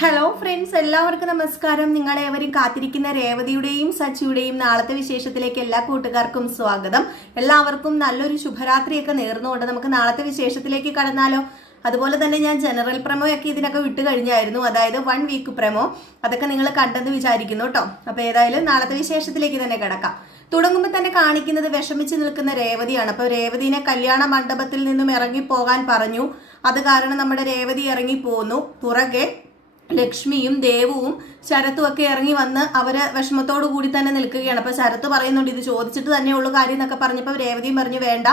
Hello friends എല്ലാവർക്കും നമസ്കാരം. നിങ്ങളേവരും കാത്തിരിക്കുന്ന രേവതിയുടെയും സച്ചിയുടെയും നാളത്തെ വിശേഷത്തിലേക്ക് എല്ലാ കൂട്ടുകാർക്കും സ്വാഗതം. എല്ലാവർക്കും നല്ലൊരു ശുഭരാത്രിയൊക്കെ നേർന്നുകൊണ്ട് നമുക്ക് നാളത്തെ വിശേഷത്തിലേക്ക് കടന്നാലോ? അതുപോലെ തന്നെ ഞാൻ ജനറൽ പ്രമോ ഒക്കെ ഇതിനൊക്കെ വിട്ട് കഴിഞ്ഞായിരുന്നു. അതായത് വൺ വീക്ക് പ്രമോ. അതൊക്കെ നിങ്ങൾ കണ്ടെന്ന് വിചാരിക്കുന്നു കേട്ടോ അപ്പൊ ഏതായാലും നാളത്തെ വിശേഷത്തിലേക്ക് തന്നെ കിടക്കാം. തുടങ്ങുമ്പോൾ തന്നെ കാണിക്കുന്നത് വിഷമിച്ച് നിൽക്കുന്ന രേവതിയാണ്. അപ്പോൾ രേവതിനെ കല്യാണ മണ്ഡപത്തിൽ നിന്നും ഇറങ്ങി പോകാൻ പറഞ്ഞു. അത് കാരണം നമ്മുടെ രേവതി ഇറങ്ങി പോന്നു പുറകെ ലക്ഷ്മിയും ദേവുവും ശരത്തും ഒക്കെ ഇറങ്ങി വന്ന് അവർ വിഷമത്തോടു കൂടി തന്നെ നിൽക്കുകയാണ്. അപ്പൊ ശരത്ത് പറയുന്നുണ്ട് ഇത് ചോദിച്ചിട്ട് തന്നെയുള്ള കാര്യം എന്നൊക്കെ പറഞ്ഞപ്പോൾ രേവതിയും പറഞ്ഞു വേണ്ട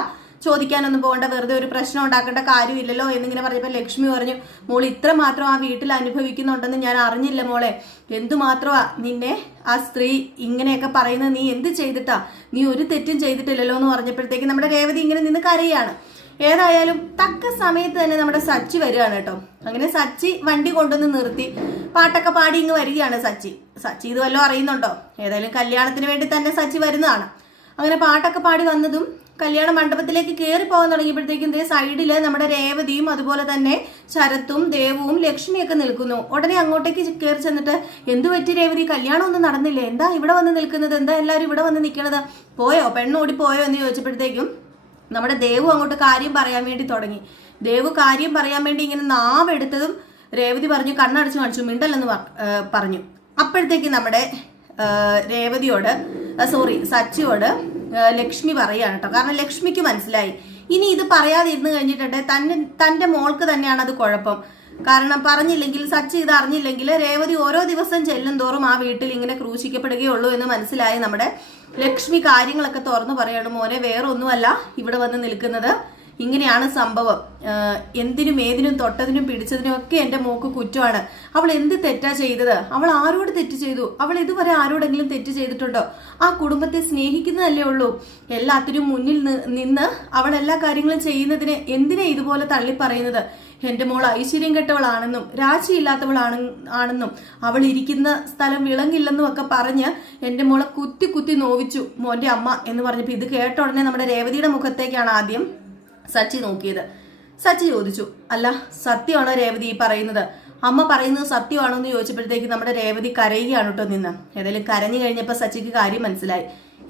ചോദിക്കാനൊന്നും പോകണ്ട വെറുതെ ഒരു പ്രശ്നം ഉണ്ടാക്കേണ്ട കാര്യമില്ലല്ലോ എന്നിങ്ങനെ പറഞ്ഞപ്പോൾ ലക്ഷ്മി പറഞ്ഞു മോൾ ഇത്ര മാത്രം ആ വീട്ടിൽ അനുഭവിക്കുന്നുണ്ടെന്ന് ഞാൻ അറിഞ്ഞില്ല മോളെ. എന്തുമാത്രമാ നിന്നെ ആ സ്ത്രീ ഇങ്ങനെയൊക്കെ പറയുന്നത് നീ എന്ത് ചെയ്തിട്ടാ? നീ ഒരു തെറ്റും ചെയ്തിട്ടില്ലല്ലോ എന്ന് പറഞ്ഞപ്പോഴത്തേക്ക് നമ്മുടെ രേവതി ഇങ്ങനെ നിന്ന് കരയാണ്. ഏതായാലും തക്ക സമയത്ത് തന്നെ നമ്മുടെ സച്ചി വരികയാണ് കേട്ടോ. അങ്ങനെ സച്ചി വണ്ടി കൊണ്ടുവന്ന് നിർത്തി. പാട്ടൊക്കെ പാടി ഇങ്ങ് വരികയാണ് സച്ചി. സച്ചി ഇത് വല്ലതും അറിയുന്നുണ്ടോ? ഏതായാലും കല്യാണത്തിന് വേണ്ടി തന്നെ സച്ചി വരുന്നതാണ്. അങ്ങനെ പാട്ടൊക്കെ പാടി വന്നതും കല്യാണ മണ്ഡപത്തിലേക്ക് കയറി പോകാൻ തുടങ്ങിയപ്പോഴത്തേക്കും ദേ സൈഡിൽ നമ്മുടെ രേവതിയും അതുപോലെ തന്നെ ശരത്തും ദേവവും ലക്ഷ്മിയൊക്കെ നിൽക്കുന്നു. ഉടനെ അങ്ങോട്ടേക്ക് കയറി ചെന്നിട്ട് എന്തു പറ്റി രേവതി? കല്യാണം ഒന്നും നടന്നില്ല? എന്താ ഇവിടെ വന്ന് നിൽക്കുന്നത്? എന്താ എല്ലാവരും ഇവിടെ വന്ന് നിൽക്കണത്? പോയോ? പെണ്ണോടി പോയോ? എന്ന് ചോദിച്ചപ്പോഴത്തേക്കും നമ്മുടെ ദേവു അങ്ങോട്ട് കാര്യം പറയാൻ വേണ്ടി തുടങ്ങി. ദേവു കാര്യം പറയാൻ വേണ്ടി ഇങ്ങനെ നാവെടുത്തതും രേവതി പറഞ്ഞു കണ്ണടച്ചു കാണിച്ചു മിണ്ടല്ലെന്ന് പറ- പറഞ്ഞു. അപ്പോഴത്തേക്ക് നമ്മുടെ രേവതിയോട് സോറി സച്ചിയോട് ലക്ഷ്മി പറയാണ് കേട്ടോ. കാരണം ലക്ഷ്മിക്ക് മനസ്സിലായി. ഇനി ഇത് പറയാതിരുന്ന് കഴിഞ്ഞിട്ടുണ്ട് തന്നെ തന്റെ മോൾക്ക് തന്നെയാണ് അത് കുഴപ്പം. കാരണം പറഞ്ഞില്ലെങ്കിൽ സച്ചി ഇത് അറിഞ്ഞില്ലെങ്കിൽ രേവതി ഓരോ ദിവസം ചെല്ലും തോറും ആ വീട്ടിൽ ഇങ്ങനെ ക്രൂശിക്കപ്പെടുകയുള്ളൂ എന്ന് മനസ്സിലായി നമ്മുടെ ലക്ഷ്മി കാര്യങ്ങളൊക്കെ തുറന്നു പറയാണ് മോനെ വേറെ ഒന്നുമല്ല ഇവിടെ വന്ന് നിൽക്കുന്നത്. ഇങ്ങനെയാണ് സംഭവം. എന്തിനും ഏതിനും തൊട്ടതിനും പിടിച്ചതിനും ഒക്കെ എന്റെ മോക്ക് കുറ്റമാണ്. അവൾ എന്ത് തെറ്റാ ചെയ്തത്? അവൾ ആരോട് തെറ്റ് ചെയ്തു? അവൾ ഇതുവരെ ആരോടെങ്കിലും തെറ്റ് ചെയ്തിട്ടുണ്ടോ? ആ കുടുംബത്തെ സ്നേഹിക്കുന്നതല്ലേ ഉള്ളൂ. എല്ലാത്തിനും മുന്നിൽ നിന്ന് അവൾ എല്ലാ കാര്യങ്ങളും ചെയ്യുന്നതിന് എന്തിനാ ഇതുപോലെ തള്ളി പറയുന്നത് എന്റെ മോൾ ഐശ്വര്യം കെട്ടവളാണെന്നും രാശിയില്ലാത്തവളാണ് ആണെന്നും അവൾ ഇരിക്കുന്ന സ്ഥലം വിളങ്ങില്ലെന്നും ഒക്കെ പറഞ്ഞ് എന്റെ മോളെ കുത്തി കുത്തി നോവിച്ചു. മോന്റെ അമ്മ എന്ന് പറഞ്ഞപ്പോൾ ഇത് കേട്ട ഉടനെ നമ്മുടെ രേവതിയുടെ മുഖത്തേക്കാണ് ആദ്യം സച്ചി നോക്കിയത്. സച്ചി ചോദിച്ചു അല്ല സത്യമാണോ രേവതി ഈ പറയുന്നത്? അമ്മ പറയുന്നത് സത്യമാണോ എന്ന് ചോദിച്ചപ്പോഴത്തേക്ക് നമ്മുടെ രേവതി കരയുകയാണ് കേട്ടോ നിന്ന്. ഏതായാലും കരഞ്ഞു കഴിഞ്ഞപ്പോൾ സച്ചിക്ക് കാര്യം മനസ്സിലായി.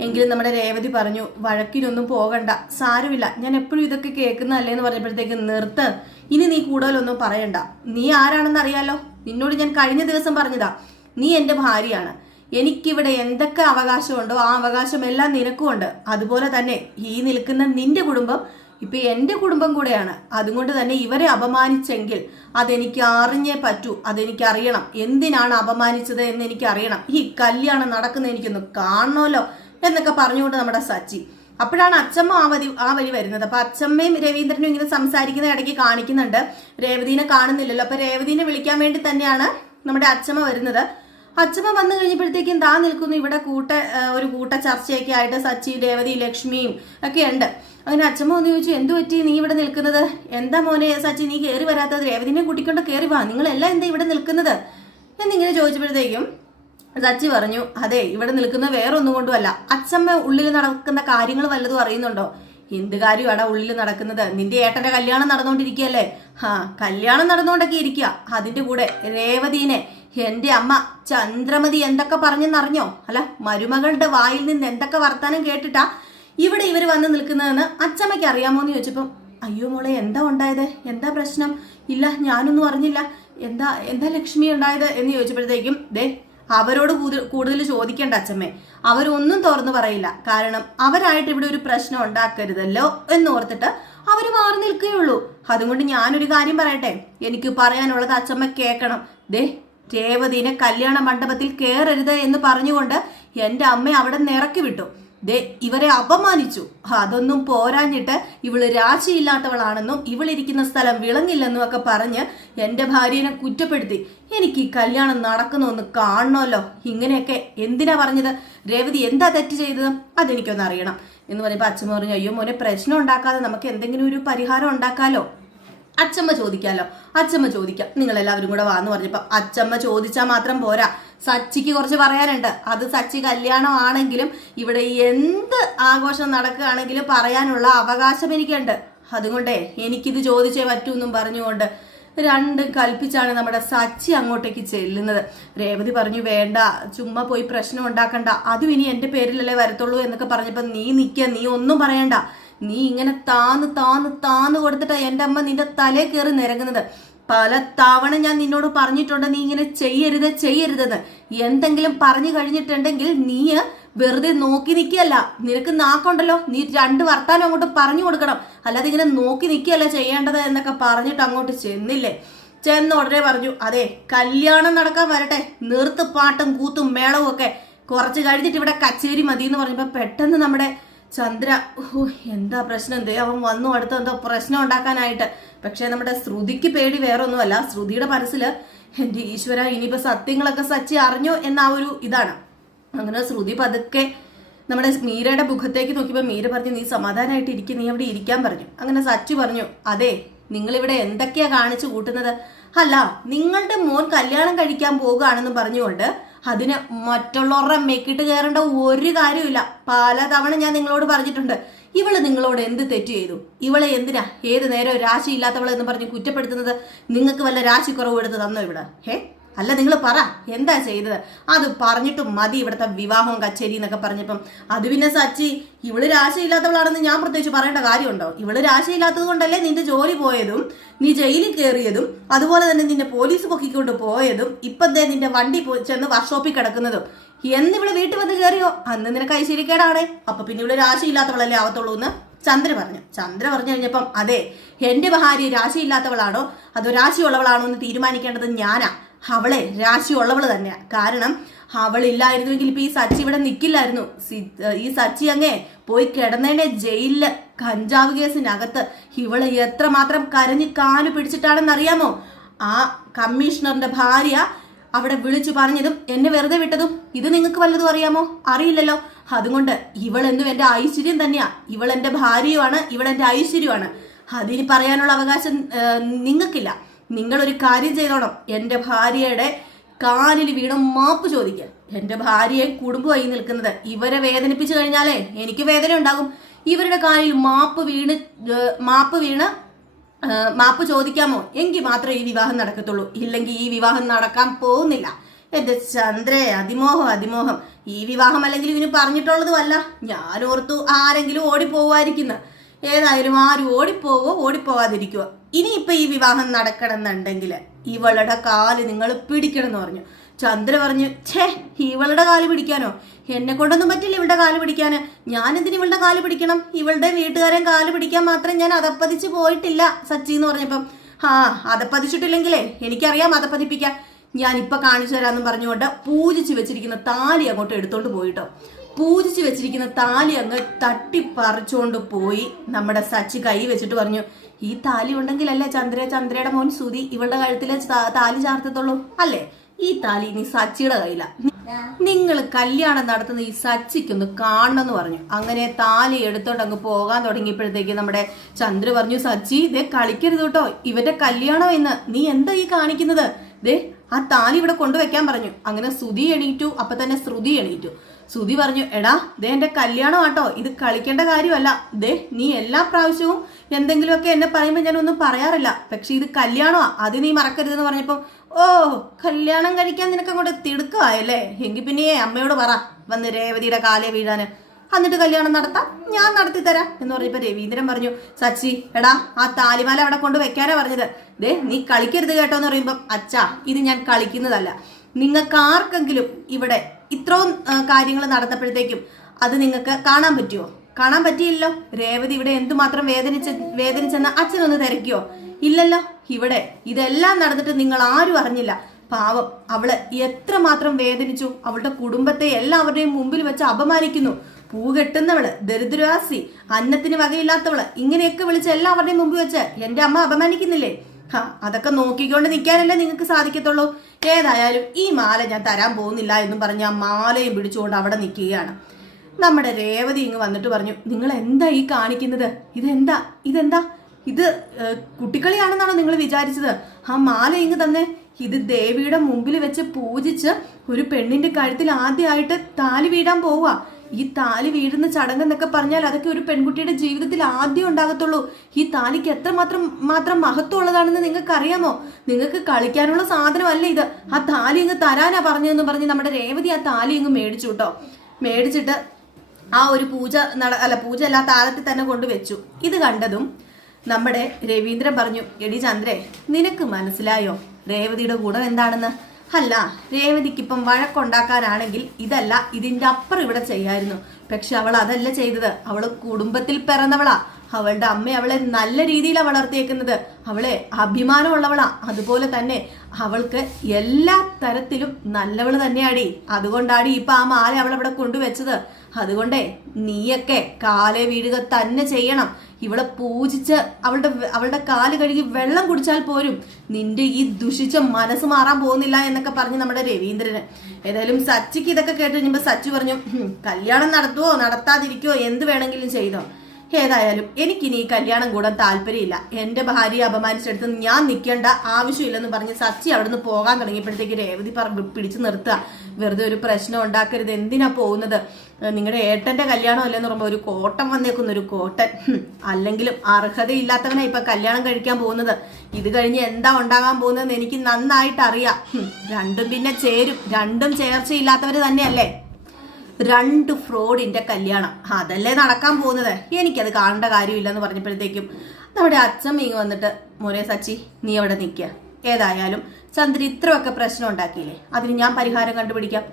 എങ്കിലും നമ്മുടെ രേവതി പറഞ്ഞു വഴക്കിനൊന്നും പോകണ്ട സാരമില്ല. ഞാൻ എപ്പോഴും ഇതൊക്കെ കേൾക്കുന്നതല്ലേ എന്ന് പറഞ്ഞപ്പോഴത്തേക്ക് നിർത്ത്. ഇനി നീ കൂടുതലൊന്നും പറയണ്ട. നീ ആരാണെന്ന് അറിയാലോ നിന്നോട് ഞാൻ കഴിഞ്ഞ ദിവസം പറഞ്ഞതാ. നീ എന്റെ ഭാര്യയാണ്. എനിക്കിവിടെ എന്തൊക്കെ അവകാശമുണ്ടോ ആ അവകാശം എല്ലാം നിനക്കും ഉണ്ട് അതുപോലെ തന്നെ ഈ നിൽക്കുന്ന നിന്റെ കുടുംബം ഇപ്പൊ എന്റെ കുടുംബം കൂടെയാണ്. അതുകൊണ്ട് തന്നെ ഇവരെ അപമാനിച്ചെങ്കിൽ അതെനിക്ക് അറിഞ്ഞേ പറ്റൂ. അതെനിക്ക് അറിയണം എന്തിനാണ് അപമാനിച്ചത് എന്ന് എനിക്ക് അറിയണം ഈ കല്യാണം നടക്കുന്ന എനിക്കൊന്ന് കാണണമല്ലോ എന്നൊക്കെ പറഞ്ഞുകൊണ്ട് നമ്മുടെ സച്ചി. അപ്പോഴാണ് അച്ചമ്മ ആ വരി ആ വഴി വരുന്നത്. അപ്പൊ അച്ചമ്മയും രവീന്ദ്രനും ഇങ്ങനെ സംസാരിക്കുന്ന ഇടയ്ക്ക് കാണിക്കുന്നുണ്ട്. രേവതിനെ കാണുന്നില്ലല്ലോ. അപ്പൊ രേവതിനെ വിളിക്കാൻ വേണ്ടി തന്നെയാണ് നമ്മുടെ അച്ചമ്മ വരുന്നത്. അച്ചമ്മ വന്നു കഴിഞ്ഞപ്പോഴത്തേക്കും താ നിൽക്കുന്നു. ഇവിടെ കൂട്ട ഒരു കൂട്ട ചർച്ചയൊക്കെ ആയിട്ട് സച്ചി രേവതി ലക്ഷ്മിയും ഒക്കെ ഉണ്ട്. അങ്ങനെ അച്ചമ്മ ഒന്ന് ചോദിച്ചു എന്തു പറ്റി? നീ ഇവിടെ നിൽക്കുന്നത്? എന്താ മോനെ സച്ചി? നീ കയറി വരാത്തത്? രേവതിനെ കൂട്ടിക്കൊണ്ട് കയറി വാ. നിങ്ങളെല്ലാം എന്താ ഇവിടെ നിൽക്കുന്നത്? എന്നിങ്ങനെ ചോദിച്ചപ്പോഴത്തേക്കും സച്ചി പറഞ്ഞു അതെ ഇവിടെ നിൽക്കുന്ന വേറെ ഒന്നും കൊണ്ടുമല്ല. അച്ഛമ്മ ഉള്ളിൽ നടക്കുന്ന കാര്യങ്ങൾ വല്ലതും അറിയുന്നുണ്ടോ? എന്ത് കാര്യമാണ് ഉള്ളിൽ നടക്കുന്നത്? നിന്റെ ഏട്ടന്റെ കല്യാണം നടന്നുകൊണ്ടിരിക്കുകയല്ലേ ആ കല്യാണം നടന്നുകൊണ്ടൊക്കെ ഇരിക്കുക അതിന്റെ കൂടെ രേവതീനെ എന്റെ അമ്മ ചന്ദ്രമതി എന്തൊക്കെ പറഞ്ഞെന്നറിഞ്ഞോ? അല്ല മരുമകളുടെ വായിൽ നിന്ന് എന്തൊക്കെ വർത്താനം കേട്ടിട്ടാ ഇവിടെ ഇവർ വന്ന് നിൽക്കുന്നതെന്ന് അച്ചമ്മയ്ക്ക് അറിയാമോ എന്ന് ചോദിച്ചപ്പം അയ്യോ മോളെ എന്താ ഉണ്ടായത്? എന്താ പ്രശ്നം? ഇല്ല ഞാനൊന്നും അറിഞ്ഞില്ല. എന്താ എന്താ ലക്ഷ്മി ഉണ്ടായത്? എന്ന് ചോദിച്ചപ്പോഴത്തേക്കും ദേ അവരോട് കൂടുതൽ ചോദിക്കേണ്ട അച്ഛമ്മേ. അവരൊന്നും തുറന്നു പറയില്ല. കാരണം അവരായിട്ട് ഇവിടെ ഒരു പ്രശ്നം ഉണ്ടാക്കരുതല്ലോ എന്ന് ഓർത്തിട്ട് അവർ മാറി നിൽക്കുകയുള്ളൂ. അതുകൊണ്ട് ഞാനൊരു കാര്യം പറയട്ടെ. എനിക്ക് പറയാനുള്ളത് അച്ഛമ്മ കേൾക്കണം. ദേ രേവതിനെ കല്യാണ മണ്ഡപത്തിൽ കയറരുത് എന്ന് പറഞ്ഞുകൊണ്ട് എന്റെ അമ്മ അവിടെ നിറക്കി വിട്ടു. ദേ ഇവരെ അപമാനിച്ചു. അതൊന്നും പോരാഞ്ഞിട്ട് ഇവൾ രാശിയില്ലാത്തവളാണെന്നും ഇവളിരിക്കുന്ന സ്ഥലം വിളങ്ങില്ലെന്നും ഒക്കെ പറഞ്ഞ് എന്റെ ഭാര്യനെ കുറ്റപ്പെടുത്തി. എനിക്ക് ഈ കല്യാണം നടക്കുന്നൊന്ന് കാണണമല്ലോ. ഇങ്ങനെയൊക്കെ എന്തിനാ പറഞ്ഞത്? രേവതി എന്താ തെറ്റ് ചെയ്തത്? അതെനിക്കൊന്ന് അറിയണം. എന്ന് പറയുമ്പോൾ അച്ഛൻ പറഞ്ഞു അയ്യോ മോനെ പ്രശ്നം ഉണ്ടാക്കാതെ നമുക്ക് എന്തെങ്കിലും ഒരു പരിഹാരം ഉണ്ടാക്കാലോ? അച്ചമ്മ ചോദിക്കാലോ? അച്ചമ്മ ചോദിക്കാം. നിങ്ങളെല്ലാവരും കൂടെ വാന്ന് പറഞ്ഞപ്പോ അച്ചമ്മ ചോദിച്ചാൽ മാത്രം പോരാ. സച്ചിക്ക് കുറച്ച് പറയാനുണ്ട്. അത് സച്ചി കല്യാണം ആണെങ്കിലും ഇവിടെ എന്ത് ആഘോഷം നടക്കുകയാണെങ്കിലും പറയാനുള്ള അവകാശം എനിക്കുണ്ട്. അതുകൊണ്ടേ എനിക്കിത് ചോദിച്ചേ പറ്റൂ എന്നും പറഞ്ഞുകൊണ്ട് രണ്ടും കൽപ്പിച്ചാണ് നമ്മുടെ സച്ചി അങ്ങോട്ടേക്ക് ചെല്ലുന്നത്. രേവതി പറഞ്ഞു വേണ്ട ചുമ്മാ പോയി പ്രശ്നം ഉണ്ടാക്കണ്ട. അതും ഇനി എന്റെ പേരിലല്ലേ വരത്തുള്ളൂ എന്നൊക്കെ പറഞ്ഞപ്പോൾ നീ നിക്ക നീ ഒന്നും പറയണ്ട. നീ ഇങ്ങനെ താന്ന് താന്ന് താന്ന് കൊടുത്തിട്ടാ എന്റെ അമ്മ നിന്റെ തലേ കയറി നിരങ്ങുന്നത്. പല തവണ ഞാൻ നിന്നോട് പറഞ്ഞിട്ടുണ്ട് നീ ഇങ്ങനെ ചെയ്യരുത് ചെയ്യരുതെന്ന്. എന്തെങ്കിലും പറഞ്ഞു കഴിഞ്ഞിട്ടുണ്ടെങ്കിൽ നീ വെറുതെ നോക്കി നിൽക്കുകയല്ല. നിനക്ക് നാക്കുണ്ടല്ലോ. നീ രണ്ട് വർത്താനം അങ്ങോട്ട് പറഞ്ഞു കൊടുക്കണം. അല്ലാതെ ഇങ്ങനെ നോക്കി നിൽക്കുകയല്ല ചെയ്യേണ്ടത് എന്നൊക്കെ പറഞ്ഞിട്ട് അങ്ങോട്ട് ചെന്നില്ലേ? ചെന്ന് ഉടനെ പറഞ്ഞു അതെ കല്യാണം നടക്കാൻ വരട്ടെ. നിർത്ത് പാട്ടും കൂത്തും മേളവും ഒക്കെ കുറച്ച് കഴിഞ്ഞിട്ട് ഇവിടെ കച്ചേരി മതി എന്ന് പറഞ്ഞപ്പോ പെട്ടെന്ന് നമ്മുടെ ചന്ദ്ര എന്താ പ്രശ്നം? എന്തേ അവൻ വന്നു. അടുത്ത് എന്തോ പ്രശ്നം ഉണ്ടാക്കാനായിട്ട്. പക്ഷെ നമ്മുടെ ശ്രുതിക്ക് പേടി വേറൊന്നുമല്ല. ശ്രുതിയുടെ മനസ്സിൽ എന്റെ ഈശ്വര ഇനിയിപ്പോ സത്യങ്ങളൊക്കെ സച്ചി അറിഞ്ഞു എന്ന ആ ഒരു ഇതാണ്. അങ്ങനെ ശ്രുതി പതുക്കെ നമ്മുടെ മീരയുടെ മുഖത്തേക്ക് നോക്കിയപ്പോൾ മീര പറഞ്ഞു നീ സമാധാനമായിട്ട് ഇരിക്കും നീ അവിടെ ഇരിക്കാൻ പറഞ്ഞു. അങ്ങനെ സച്ചു പറഞ്ഞു അതെ നിങ്ങൾ ഇവിടെ എന്തൊക്കെയാ കാണിച്ചു കൂട്ടുന്നത്? അല്ല നിങ്ങളുടെ മോൻ കല്യാണം കഴിക്കാൻ പോകുകയാണെന്ന് പറഞ്ഞുകൊണ്ട് അതിന് മറ്റുള്ളവരുടെ മെക്കിട്ട് കയറേണ്ട ഒരു കാര്യമില്ല പലതവണ ഞാൻ നിങ്ങളോട് പറഞ്ഞിട്ടുണ്ട് ഇവൾ നിങ്ങളോട് എന്ത് തെറ്റ് ചെയ്തു? ഇവളെ എന്തിനാ? ഏത് നേരം രാശിയില്ലാത്തവളെന്ന് പറഞ്ഞ് കുറ്റപ്പെടുത്തുന്നത്? നിങ്ങൾക്ക് വല്ല രാശി കുറവ് എടുത്ത് തന്നോ ഇവിടെ? ഹേ? അല്ല നിങ്ങൾ പറ എന്താ ചെയ്തത്? അത് പറഞ്ഞിട്ട് മതി ഇവിടുത്തെ വിവാഹവും കച്ചേരി എന്നൊക്കെ പറഞ്ഞപ്പം. അത് പിന്നെ സച്ചി ഇവൾ രാശിയില്ലാത്തവളാണെന്ന് ഞാൻ പ്രത്യേകിച്ച് പറയേണ്ട കാര്യമുണ്ടോ? ഇവൾ രാശിയില്ലാത്തത് കൊണ്ടല്ലേ നിന്റെ ജോലി പോയതും നീ ജയിലിൽ കയറിയതും അതുപോലെ തന്നെ നിന്റെ പോലീസ് പൊക്കിക്കൊണ്ട് പോയതും ഇപ്പം ദേ നിന്റെ വണ്ടി ചെന്ന് വർക്ക്ഷോപ്പിൽ കിടക്കുന്നതും. എന്ന് ഇവൾ വീട്ടിൽ വന്ന് കയറിയോ അന്ന് നിനക്ക് ഐശ്വര്യക്കേടാണേ. അപ്പൊ പിന്നെ ഇവിടെ രാശിയില്ലാത്തവളല്ലേ ആവത്തുള്ളൂ എന്ന് ചന്ദ്ര പറഞ്ഞു. ചന്ദ്ര പറഞ്ഞു കഴിഞ്ഞപ്പം അതെ എന്റെ ഭാര്യ രാശിയില്ലാത്തവളാണോ? അതോ രാശിയുള്ളവളാണോ എന്ന് തീരുമാനിക്കേണ്ടത് ഞാനാ. അവളെ രാശിയുള്ളവൾ തന്നെയാ. കാരണം അവളില്ലായിരുന്നുവെങ്കിൽ ഇപ്പൊ ഈ സച്ചി ഇവിടെ നിൽക്കില്ലായിരുന്നു ഈ സച്ചി അങ്ങേ പോയി കിടന്നേനെ ജയിലിൽ. കഞ്ചാവ് കേസിനകത്ത് ഇവൾ എത്രമാത്രം കരഞ്ഞ് കാൽ പിടിച്ചിട്ടാണെന്ന് അറിയാമോ ആ കമ്മീഷണറിന്റെ ഭാര്യ അവിടെ വിളിച്ചു പറഞ്ഞതും എന്നെ വെറുതെ വിട്ടതും ഇത് നിങ്ങൾക്ക് വല്ലതും അറിയാമോ? അറിയില്ലല്ലോ. അതുകൊണ്ട് ഇവളെന്നും എന്റെ ഐശ്വര്യം തന്നെയാ. ഇവൾ എന്റെ ഭാര്യയുമാണ് ഇവൾ എന്റെ ഐശ്വര്യമാണ്. അതിന് പറയാനുള്ള അവകാശം നിങ്ങൾക്കില്ല. നിങ്ങളൊരു കാര്യം ചെയ്തോണം. എന്റെ ഭാര്യയുടെ കാലിൽ വീണ് മാപ്പ് ചോദിക്കുക എന്റെ ഭാര്യയെ കുടുംബമായി നിൽക്കുന്നത് ഇവരെ വേദനിപ്പിച്ചു കഴിഞ്ഞാലേ എനിക്ക് വേദന ഉണ്ടാകും. ഇവരുടെ കാലിൽ മാപ്പ് വീണ് മാപ്പ് വീണ് മാപ്പ് ചോദിക്കാമോ? എങ്കിൽ മാത്രമേ ഈ വിവാഹം നടക്കത്തുള്ളൂ. ഇല്ലെങ്കിൽ ഈ വിവാഹം നടക്കാൻ പോകുന്നില്ല. എന്ത് ചന്ദ്രേ അതിമോഹം അതിമോഹം. ഈ വിവാഹം അല്ലെങ്കിൽ ഇവന് പറഞ്ഞിട്ടുള്ളതുമല്ല. ഞാൻ ഓർത്തു ആരെങ്കിലും ഓടിപ്പോവായിരിക്കുന്ന ഏതായാലും ആരും ഓടിപ്പോവോ ഓടിപ്പോവാതിരിക്കുവോ. ഇനിയിപ്പൊ ഈ വിവാഹം നടക്കണം എന്നുണ്ടെങ്കിൽ ഇവളുടെ കാൽ നിങ്ങൾ പിടിക്കണം എന്ന് പറഞ്ഞു. ചന്ദ്ര പറഞ്ഞു ഛേ ഇവളുടെ കാൽ പിടിക്കാനോ? എന്നെ കൊണ്ടൊന്നും പറ്റില്ല ഇവളുടെ കാൽ പിടിക്കാൻ. ഞാൻ എന്തിന് ഇവളുടെ കാൽ പിടിക്കണം? ഇവളുടെ വീട്ടുകാരൻ കാൽ പിടിക്കാൻ മാത്രം ഞാൻ അതപ്പതിച്ച് പോയിട്ടില്ല സച്ചി എന്ന് പറഞ്ഞപ്പം. ആ അതപ്പതിച്ചിട്ടില്ലെങ്കിലേ എനിക്കറിയാം അതപ്പതിപ്പിക്കാൻ. ഇപ്പൊ കാണിച്ചു തരാമെന്ന് പറഞ്ഞുകൊണ്ട് പൂജിച്ച് വെച്ചിരിക്കുന്ന താലി അങ്ങോട്ട് എടുത്തോണ്ട് പോയിട്ടോ. പൂജിച്ച് വെച്ചിരിക്കുന്ന താലി അങ്ങ് തട്ടിപ്പറിച്ചുകൊണ്ട് പോയി നമ്മുടെ സച്ചി കൈ വെച്ചിട്ട് പറഞ്ഞു ഈ താലി ഉണ്ടെങ്കിലല്ലേ ചന്ദ്ര ചന്ദ്രയുടെ മോൻ സുതി ഇവളുടെ കഴുത്തിലെ താലി ചാർത്തത്തുള്ളൂ? അല്ലേ? ഈ താലി ഇനി സച്ചിയുടെ കയ്യില. നിങ്ങൾ കല്യാണം നടത്തുന്ന ഈ സച്ചിക്കൊന്ന് കാണണമെന്ന് പറഞ്ഞു. അങ്ങനെ താലി എടുത്തോണ്ട് അങ്ങ് പോകാൻ തുടങ്ങിയപ്പോഴത്തേക്ക് നമ്മുടെ ചന്ദ്ര പറഞ്ഞു സച്ചി ഇതേ കളിക്കരുത് കേട്ടോ. ഇവന്റെ കല്യാണം എന്ന് നീ എന്താ ഈ കാണിക്കുന്നത്? ദേ ആ താലി ഇവിടെ കൊണ്ടുവെക്കാൻ പറഞ്ഞു. അങ്ങനെ സുതി എണീറ്റു. അപ്പൊ തന്നെ ശ്രുതി എണീറ്റു. സുതി പറഞ്ഞു എടാ ദേ എന്റെ കല്യാണം ആട്ടോ. ഇത് കളിക്കേണ്ട കാര്യമല്ല. ദേ നീ എല്ലാ പ്രാവശ്യവും എന്തെങ്കിലുമൊക്കെ എന്നെ പറയുമ്പോൾ ഞാൻ ഒന്നും പറയാറില്ല. പക്ഷെ ഇത് കല്യാണമാ. അത് നീ മറക്കരുതെന്ന് പറഞ്ഞപ്പം ഓ കല്യാണം കഴിക്കാൻ നിനക്ക് അങ്ങോട്ട് തിടുക്കമായല്ലേ എങ്കിൽ പിന്നെ അമ്മയോട് പറ വന്ന് രേവതിയുടെ കാലേ വീഴാന് എന്നിട്ട് കല്യാണം നടത്താം. ഞാൻ നടത്തി തരാം എന്ന് പറഞ്ഞപ്പോ രവീന്ദ്രൻ പറഞ്ഞു സച്ചി എടാ ആ താലിമാല അവിടെ കൊണ്ട് വെക്കാനാ പറഞ്ഞത്. ദേ നീ കളിക്കരുത് കേട്ടോ എന്ന് പറയുമ്പോൾ അച്ഛാ ഇത് ഞാൻ കളിക്കുന്നതല്ല. നിങ്ങൾക്ക് ആർക്കെങ്കിലും ഇവിടെ ഇത്രയും കാര്യങ്ങൾ നടന്നപ്പോഴത്തേക്കും അത് നിങ്ങൾക്ക് കാണാൻ പറ്റുമോ കാണാൻ പറ്റിയില്ലല്ലോ. രേവതി ഇവിടെ എന്തുമാത്രം വേദനിച്ച വേദനിച്ചെന്ന് അച്ഛനൊന്ന് തിരക്കിയോ? ഇല്ലല്ലോ. ഇവിടെ ഇതെല്ലാം നടന്നിട്ട് നിങ്ങൾ ആരും അറിഞ്ഞില്ല. പാവം അവൾ എത്രമാത്രം വേദനിച്ചു. അവളുടെ കുടുംബത്തെ എല്ലാവരുടെയും മുമ്പിൽ വെച്ച് അപമാനിക്കുന്നു. പൂ കെട്ടുന്നവൾ ദരിദ്രവാസി അന്നത്തിന് വകയില്ലാത്തവൾ ഇങ്ങനെയൊക്കെ വിളിച്ച് എല്ലാവരുടെയും മുമ്പിൽ വെച്ച് എന്റെ അമ്മ അപമാനിക്കുന്നില്ലേ? ഹാ അതൊക്കെ നോക്കിക്കൊണ്ട് നിൽക്കാനല്ലേ നിങ്ങൾക്ക് സാധിക്കത്തുള്ളൂ. ഏതായാലും ഈ മാല ഞാൻ തരാൻ പോകുന്നില്ല എന്നും പറഞ്ഞ് ആ മാലയും പിടിച്ചുകൊണ്ട് അവിടെ നിൽക്കുകയാണ്. നമ്മുടെ രേവതി ഇങ്ങ് വന്നിട്ട് പറഞ്ഞു നിങ്ങൾ എന്താ ഈ കാണിക്കുന്നത്? ഇതെന്താ? ഇതെന്താ? ഇത് കുട്ടിക്കളിയാണെന്നാണോ നിങ്ങൾ വിചാരിച്ചത്? ആ മാല ഇങ്ങ് തന്നെ. ഇത് ദേവിയുടെ മുമ്പിൽ വെച്ച് പൂജിച്ച് ഒരു പെണ്ണിന്റെ കഴുത്തിൽ ആദ്യമായിട്ട് താലി വീടാൻ പോവുക. ഈ താലി വീഴുന്ന ചടങ്ങ് എന്നൊക്കെ പറഞ്ഞാൽ അതൊക്കെ ഒരു പെൺകുട്ടിയുടെ ജീവിതത്തിൽ ആദ്യം ഉണ്ടാകത്തുള്ളൂ. ഈ താലിക്ക് എത്ര മാത്രം മാത്രം മഹത്വം ഉള്ളതാണെന്ന് നിങ്ങൾക്ക് അറിയാമോ നിങ്ങൾക്ക് കളിക്കാനുള്ള സാധനമല്ല ഇത്. ആ താലി ഇങ്ങ് തരാനാ പറഞ്ഞതെന്ന് പറഞ്ഞ് നമ്മുടെ രേവതി ആ താലി ഇങ്ങ് മേടിച്ചു കേട്ടോ. മേടിച്ചിട്ട് ആ ഒരു പൂജ നട അല്ല പൂജ അല്ല താലത്തിൽ തന്നെ കൊണ്ടുവച്ചു ഇത് കണ്ടതും നമ്മുടെ രവീന്ദ്രൻ പറഞ്ഞു എടി ചന്ദ്രേ നിനക്ക് മനസ്സിലായോ? രേവതിയുടെ ഗുണം എന്താണെന്ന്? അല്ല രേവതിക്കിപ്പം വഴക്കുണ്ടാക്കാനാണെങ്കിൽ ഇതല്ല ഇതിന്റെ അപ്പുറം ഇവിടെ ചെയ്യായിരുന്നു. പക്ഷെ അവൾ അതല്ല ചെയ്തത്. അവൾ കുടുംബത്തിൽ പിറന്നവളാ. അവളുടെ അമ്മ അവളെ നല്ല രീതിയിലാണ് വളർത്തിയേക്കുന്നത്. അവളെ അഭിമാനമുള്ളവളാ. അതുപോലെ തന്നെ അവൾക്ക് എല്ലാ തരത്തിലും നല്ലവൾ തന്നെയാടി. അതുകൊണ്ടാടി ഇപ്പൊ ആ മാല അവളവിടെ കൊണ്ടുവച്ചത്. അതുകൊണ്ടേ നീയൊക്കെ കാലെ വീഴുക തന്നെ ചെയ്യണം. ഇവളെ പൂജിച്ച് അവളുടെ അവളുടെ കാൽ കഴുകി വെള്ളം കുടിച്ചാൽ പോരും. നിന്റെ ഈ ദുഷിച്ച മനസ്സ് മാറാൻ പോകുന്നില്ല എന്നൊക്കെ പറഞ്ഞു നമ്മുടെ രവീന്ദ്രന്. ഏതായാലും സച്ചിക്ക് ഇതൊക്കെ കേട്ട് കഴിഞ്ഞപ്പോ സച്ചു പറഞ്ഞു കല്യാണം നടത്തുവോ നടത്താതിരിക്കുവോ എന്ത് വേണമെങ്കിലും ചെയ്തോ? ഏതായാലും എനിക്കിനി ഈ കല്യാണം കൂടാൻ താല്പര്യമില്ല. എന്റെ ഭാര്യയെ അപമാനിച്ചെടുത്ത് ഞാൻ നിൽക്കേണ്ട ആവശ്യമില്ലെന്ന് പറഞ്ഞ് സച്ചി അവിടുന്ന് പോകാൻ തുടങ്ങിയപ്പോഴത്തേക്ക് രേവതി പിടിച്ചു നിർത്തുക. വെറുതെ ഒരു പ്രശ്നം ഉണ്ടാക്കരുത്. എന്തിനാ പോകുന്നത്? നിങ്ങളുടെ ഏട്ടന്റെ കല്യാണം അല്ലെന്ന് പറയുമ്പോൾ ഒരു കോട്ടം വന്നേക്കുന്ന ഒരു കോട്ടൻ. അല്ലെങ്കിലും അർഹതയില്ലാത്തവനാണ് ഇപ്പൊ കല്യാണം കഴിക്കാൻ പോകുന്നത്. ഇത് കഴിഞ്ഞ് എന്താ ഉണ്ടാകാൻ പോകുന്നതെന്ന് എനിക്ക് നന്നായിട്ട് അറിയാം. രണ്ടും പിന്നെ ചേരും. രണ്ടും ചേർച്ചയില്ലാത്തവര് തന്നെയല്ലേ? രണ്ട് ഫ്രോഡിന്റെ കല്യാണം. അതല്ലേ നടക്കാൻ പോകുന്നത്? എനിക്കത് കാണേണ്ട കാര്യമില്ലെന്ന് പറഞ്ഞപ്പോഴത്തേക്കും നമ്മുടെ അച്ഛൻ ഇങ്ങ് വന്നിട്ട് മോനെ സച്ചി നീ അവിടെ നിൽക്കുക ഏതായാലും ചന്ദ്ര ഇത്രയൊക്കെ പ്രശ്നം ഉണ്ടാക്കിയില്ലേ? അതിന് ഞാൻ പരിഹാരം കണ്ടുപിടിക്കാം.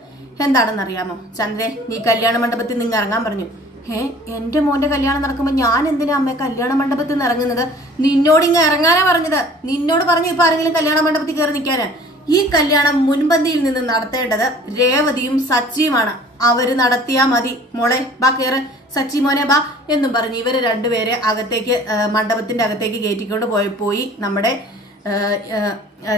എന്താണെന്ന് അറിയാമോ ചന്ദ്രേ നീ കല്യാണ മണ്ഡപത്തിൽ നിന്ന് ഇറങ്ങാൻ പറഞ്ഞു. ഏ എന്റെ മോന്റെ കല്യാണം നടക്കുമ്പോൾ ഞാൻ എന്തിനാ അമ്മ കല്യാണ മണ്ഡപത്തിൽ നിന്ന് ഇറങ്ങുന്നത്? നിന്നോട് ഇങ്ങ് ഇറങ്ങാനാ പറഞ്ഞത്. നിന്നോട് പറഞ്ഞു ഇപ്പൊ ആരെങ്കിലും കല്യാണ മണ്ഡപത്തിൽ കയറി നിൽക്കാനാ. ഈ കല്യാണം മുൻപന്തിയിൽ നിന്ന് നടത്തേണ്ടത് രേവതിയും സച്ചിയുമാണ്. അവർ നടത്തിയാ മതി. മോളെ ബാ കയറ് സച്ചി മോനെ ബാ എന്നും പറഞ്ഞു ഇവർ രണ്ടുപേരെ അകത്തേക്ക് മണ്ഡപത്തിന്റെ അകത്തേക്ക് കയറ്റിക്കൊണ്ട് പോയി പോയി നമ്മുടെ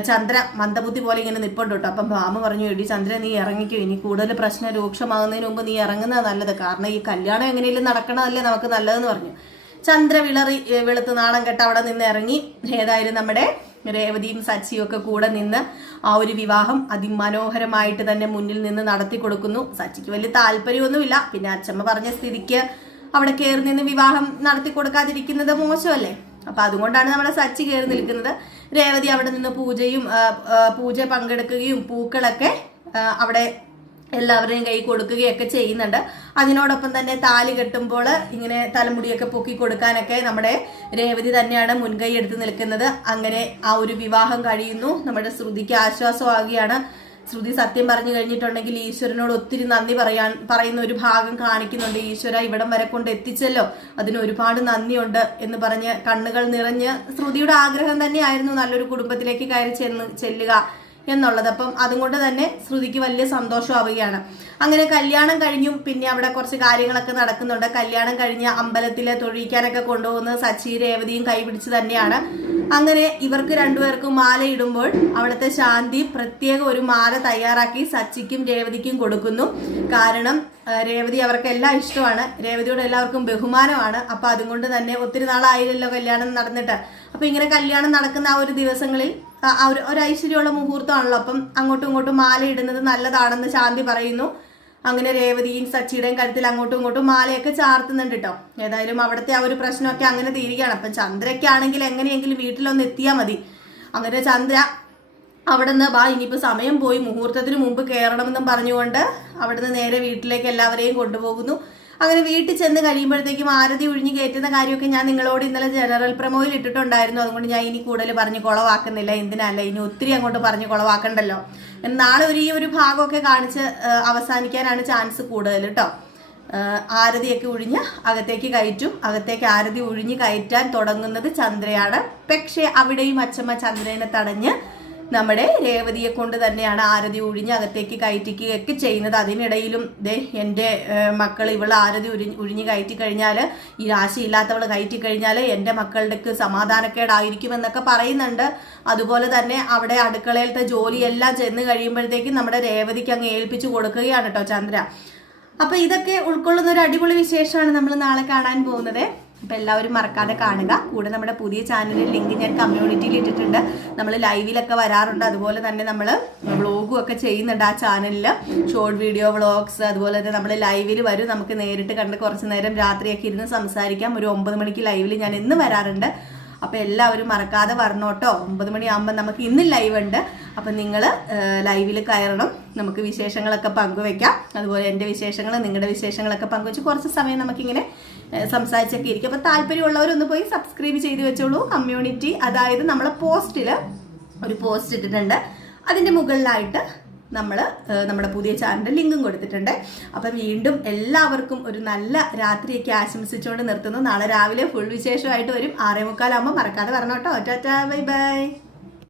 ചന്ദ്ര മന്ദബുദ്ധി പോലെ ഇങ്ങനെ നിപ്പുണ്ട് കേട്ടോ. അപ്പം ഭാമ പറഞ്ഞു എടി ചന്ദ്ര നീ ഇറങ്ങിക്കോ. ഇനി കൂടുതൽ പ്രശ്നം രൂക്ഷമാകുന്നതിന് മുമ്പ് നീ ഇറങ്ങുന്നത് നല്ലത്. കാരണം ഈ കല്യാണം എങ്ങനെയെങ്കിലും നടക്കണതല്ലേ നമുക്ക് നല്ലതെന്ന് പറഞ്ഞു. ചന്ദ്ര വിളറി വെളുത്ത് നാണം കെട്ട് അവിടെ നിന്ന് ഇറങ്ങി. ഏതായാലും നമ്മുടെ രേവതിയും സച്ചിയും ഒക്കെ കൂടെ നിന്ന് ആ ഒരു വിവാഹം അതിമനോഹരമായിട്ട് തന്നെ മുന്നിൽ നിന്ന് നടത്തി കൊടുക്കുന്നു. സച്ചിക്ക് വലിയ താല്പര്യമൊന്നുമില്ല. പിന്നെ അച്ഛമ്മ പറഞ്ഞ സ്ഥിതിക്ക് അവിടെ കയറി നിന്ന് വിവാഹം നടത്തി കൊടുക്കാതിരിക്കുന്നത് മോശമല്ലേ? അപ്പൊ അതുകൊണ്ടാണ് നമ്മുടെ സച്ചി കയറി നിൽക്കുന്നത്. രേവതി അവിടെ നിന്ന് പൂജയും പൂജ പങ്കെടുക്കുകയും പൂക്കളൊക്കെ അവിടെ എല്ലാവരുടെയും കൈ കൊടുക്കുകയൊക്കെ ചെയ്യുന്നുണ്ട്. അതിനോടൊപ്പം തന്നെ താലി കെട്ടുമ്പോൾ ഇങ്ങനെ തലമുടിയൊക്കെ പൊക്കി കൊടുക്കാനൊക്കെ നമ്മുടെ രേവതി തന്നെയാണ് മുൻകൈ എടുത്ത് നിൽക്കുന്നത്. അങ്ങനെ ആ ഒരു വിവാഹം കഴിയുന്നു. നമ്മുടെ ശ്രുതിക്ക് ആശ്വാസമാകുകയാണ് ശ്രുതി സത്യം പറഞ്ഞു കഴിഞ്ഞിട്ടുണ്ടെങ്കിൽ ഈശ്വരനോട് ഒത്തിരി നന്ദി പറയാൻ പറയുന്ന ഒരു ഭാഗം കാണിക്കുന്നുണ്ട്. ഈശ്വര ഇവിടം വരെ കൊണ്ട് എത്തിച്ചല്ലോ. അതിന് ഒരുപാട് നന്ദിയുണ്ട് എന്ന് പറഞ്ഞ് കണ്ണുകൾ നിറഞ്ഞ് ശ്രുതിയുടെ ആഗ്രഹം തന്നെയായിരുന്നു നല്ലൊരു കുടുംബത്തിലേക്ക് കയറി ചെന്ന് ചെല്ലുക എന്നുള്ളത്. അപ്പം അതുകൊണ്ട് തന്നെ ശ്രുതിക്ക് വലിയ സന്തോഷമാവുകയാണ്. അങ്ങനെ കല്യാണം കഴിഞ്ഞും. പിന്നെ അവിടെ കുറച്ച് കാര്യങ്ങളൊക്കെ നടക്കുന്നുണ്ട്. കല്യാണം കഴിഞ്ഞ് അമ്പലത്തിലെ തൊഴിക്കാനൊക്കെ കൊണ്ടുപോകുന്നത് സച്ചി രേവതിയും കൈപിടിച്ച് തന്നെയാണ്. അങ്ങനെ ഇവർക്ക് രണ്ടുപേർക്കും മാല ഇടുമ്പോൾ അവിടുത്തെ ശാന്തി പ്രത്യേക ഒരു മാല തയ്യാറാക്കി സച്ചിക്കും രേവതിക്കും കൊടുക്കുന്നു. കാരണം രേവതി അവർക്ക് എല്ലാം ഇഷ്ടമാണ്. രേവതിയോട് എല്ലാവർക്കും ബഹുമാനമാണ്. അപ്പൊ അതുകൊണ്ട് തന്നെ ഒത്തിരി നാളായില്ലല്ലോ കല്യാണം നടന്നിട്ട്. അപ്പൊ ഇങ്ങനെ കല്യാണം നടക്കുന്ന ആ ഒരു ദിവസങ്ങളിൽ ഒരു ഐശ്വര്യമുള്ള മുഹൂർത്തമാണല്ലോ. അപ്പം അങ്ങോട്ടും ഇങ്ങോട്ടും മാല ഇടുന്നത് നല്ലതാണെന്ന് ശാന്തി പറയുന്നു. അങ്ങനെ രേവതിയും സച്ചിയുടെയും കരുത്തിൽ അങ്ങോട്ടും ഇങ്ങോട്ടും മാലയൊക്കെ ചാർത്തുന്നുണ്ട് കേട്ടോ ഏതായാലും അവിടുത്തെ ആ ഒരു പ്രശ്നമൊക്കെ അങ്ങനെ തീരുകയാണ്. അപ്പം ചന്ദ്രയ്ക്കാണെങ്കിൽ എങ്ങനെയെങ്കിലും വീട്ടിലൊന്ന് എത്തിയാൽ മതി. അങ്ങനെ ചന്ദ്ര അവിടെ നിന്ന് വാ ഇനിയിപ്പോൾ സമയം പോയി. മുഹൂർത്തത്തിന് മുമ്പ് കയറണമെന്നും പറഞ്ഞുകൊണ്ട് അവിടുന്ന് നേരെ വീട്ടിലേക്ക് എല്ലാവരെയും കൊണ്ടുപോകുന്നു. അങ്ങനെ വീട്ടിൽ ചെന്ന് കഴിയുമ്പോഴത്തേക്കും ആരതി ഒഴിഞ്ഞ് കയറ്റുന്ന കാര്യമൊക്കെ ഞാൻ നിങ്ങളോട് ഇന്നലെ ജനറൽ പ്രമോയിൽ ഇട്ടിട്ടുണ്ടായിരുന്നു. അതുകൊണ്ട് ഞാൻ ഇനി കൂടുതൽ പറഞ്ഞ് കുളവാക്കുന്നില്ല. എന്തിനല്ല? ഇനി ഒത്തിരി അങ്ങോട്ട് പറഞ്ഞ് കുളവാക്കണ്ടല്ലോ. നാളെ ഒരു ഈ ഒരു ഭാഗമൊക്കെ കാണിച്ച് അവസാനിക്കാനാണ് ചാൻസ് കൂടുതൽ കേട്ടോ ആരതിയൊക്കെ ഒഴിഞ്ഞ് അകത്തേക്ക് കയറ്റും. അകത്തേക്ക് ആരതി ഒഴിഞ്ഞ് കയറ്റാൻ തുടങ്ങുന്നത് ചന്ദ്രയാണ്. പക്ഷേ അവിടെയും അച്ഛമ്മ ചന്ദ്രനെ തടഞ്ഞ് നമ്മുടെ രേവതിയെ കൊണ്ട് തന്നെയാണ് ആരതി ഒഴിഞ്ഞ് അകത്തേക്ക് കയറ്റിക്കുകയൊക്കെ ചെയ്യുന്നത്. അതിനിടയിലും ദേ എന്റെ മക്കൾ ഇവൾ ആരതി ഉരി- ഉഴിഞ്ഞ് കയറ്റി കഴിഞ്ഞാൽ ഈ രാശിയില്ലാത്തവൾ കയറ്റി കഴിഞ്ഞാൽ എന്റെ മക്കളുടെക്ക് സമാധാനക്കേടായിരിക്കുമെന്നൊക്കെ പറയുന്നുണ്ട്. അതുപോലെ തന്നെ അവിടെ അടുക്കളയിലത്തെ ജോലിയെല്ലാം ചെന്ന് കഴിയുമ്പോഴത്തേക്കും നമ്മുടെ രേവതിക്ക് അങ്ങ് ഏൽപ്പിച്ചു കൊടുക്കുകയാണ് കേട്ടോ ചന്ദ്ര. അപ്പോൾ ഇതൊക്കെ ഉൾക്കൊള്ളുന്ന ഒരു അടിപൊളി വിശേഷമാണ് നമ്മൾ നാളെ കാണാൻ പോകുന്നത്. അപ്പോൾ എല്ലാവരും മറക്കാതെ കാണുക. കൂടെ നമ്മുടെ പുതിയ ചാനലിൽ ലിങ്ക് ഞാൻ കമ്മ്യൂണിറ്റിയിൽ ഇട്ടിട്ടുണ്ട്. നമ്മൾ ലൈവിലൊക്കെ വരാറുണ്ട്. അതുപോലെ തന്നെ നമ്മൾ വ്ളോഗും ഒക്കെ ചെയ്യുന്നുണ്ട് ആ ചാനലിൽ ഷോർട്ട് വീഡിയോ വ്ളോഗ്സ് അതുപോലെ തന്നെ നമ്മൾ ലൈവിൽ വരും. നമുക്ക് നേരിട്ട് കണ്ട് കുറച്ച് നേരം രാത്രിയൊക്കെ ഇരുന്ന് സംസാരിക്കാം. ഒരു ഒമ്പത് മണിക്ക് ലൈവിൽ ഞാൻ ഇന്ന് വരാറുണ്ട്. അപ്പോൾ എല്ലാവരും മറക്കാതെ വരണോട്ടോ. ഒമ്പത് മണിയാകുമ്പോൾ നമുക്ക് ഇന്ന് ലൈവ് ഉണ്ട്. അപ്പം നിങ്ങൾ ലൈവിൽ കയറണം. നമുക്ക് വിശേഷങ്ങളൊക്കെ പങ്കുവെക്കാം. അതുപോലെ എന്റെ വിശേഷങ്ങൾ നിങ്ങളുടെ വിശേഷങ്ങളൊക്കെ പങ്കുവെച്ച് കുറച്ച് സമയം നമുക്കിങ്ങനെ സംസാരിച്ചൊക്കെ ഇരിക്കും. അപ്പോൾ താല്പര്യമുള്ളവരൊന്ന് പോയി സബ്സ്ക്രൈബ് ചെയ്ത് വെച്ചോളൂ. കമ്മ്യൂണിറ്റി അതായത് നമ്മളെ പോസ്റ്റിൽ ഒരു പോസ്റ്റ് ഇട്ടിട്ടുണ്ട്. അതിന്റെ മുകളിലായിട്ട് നമ്മൾ നമ്മുടെ പുതിയ ചാനലിന്റെ ലിങ്കും കൊടുത്തിട്ടുണ്ട്. അപ്പം വീണ്ടും എല്ലാവർക്കും ഒരു നല്ല രാത്രിയൊക്കെ ആശംസിച്ചുകൊണ്ട് നിർത്തുന്നു. നാളെ രാവിലെ ഫുൾ വിശേഷമായിട്ട് വരും. ആറേ മുക്കാലാകുമ്പോൾ മറക്കാതെ പറഞ്ഞോട്ടോ ഒറ്റ ബൈ ബൈ.